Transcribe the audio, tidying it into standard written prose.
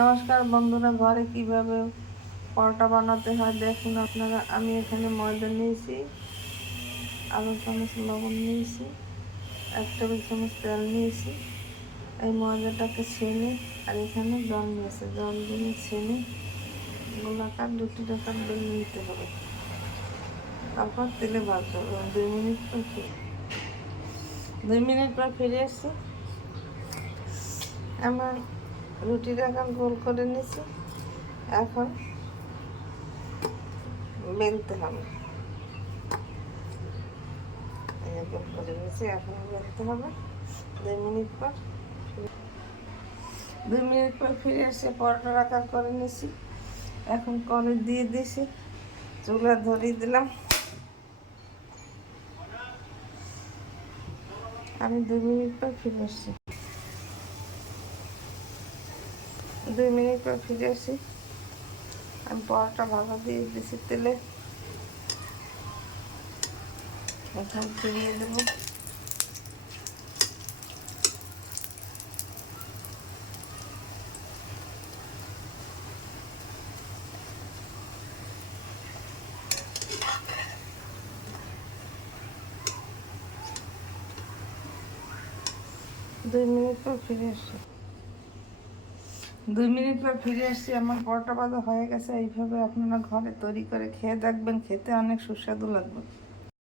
নমস্কার বন্ধুরা, ঘরে কিভাবে পরোটা বানাতে হয় দেখুন আপনারা। আমি এখানে ময়দা নিয়েছি, আধা চামচ লবণ নিয়েছি, 1 টেবিল চামচ তেল নিয়েছি। এই ময়দাটাকে ছেনে আর এখানে জল নিয়েছে, জল দিয়ে ছেনে গোলাকার রুটির আকার বেলে নিতে হবে। তারপর তেলে ভাজতে হবে। 2 মিনিট পর ফিরে এসছি। আমার রুটির আকার গোল করে নিয়েছি, এখন বেলতে হবে। গোল করে নিয়েছি, এখন বেলতে হবে। 2 মিনিট পর 2 মিনিট পর ফিরে এসে পরোটার আকার করে নিয়েছি। এখন কড়াই দিয়ে দিয়েছি, চুলা ধরিয়ে দিলাম। আমি 2 মিনিট পর ফিরে এসছি। 2 মিনিট পর ফিরে এসেছি। আমি পরোটা ভালো দিয়ে দিয়েছি তেলে, এখন ফিরিয়ে দেবো। দুই মিনিট পর ফিরে এসছি। 2 মিনিট পর ফিরে এসছি। আমার পরোটা ভাজা হয়ে গেছে। এইভাবে আপনারা ঘরে তৈরি করে খেয়ে দেখবেন, খেতে অনেক সুস্বাদু লাগবে।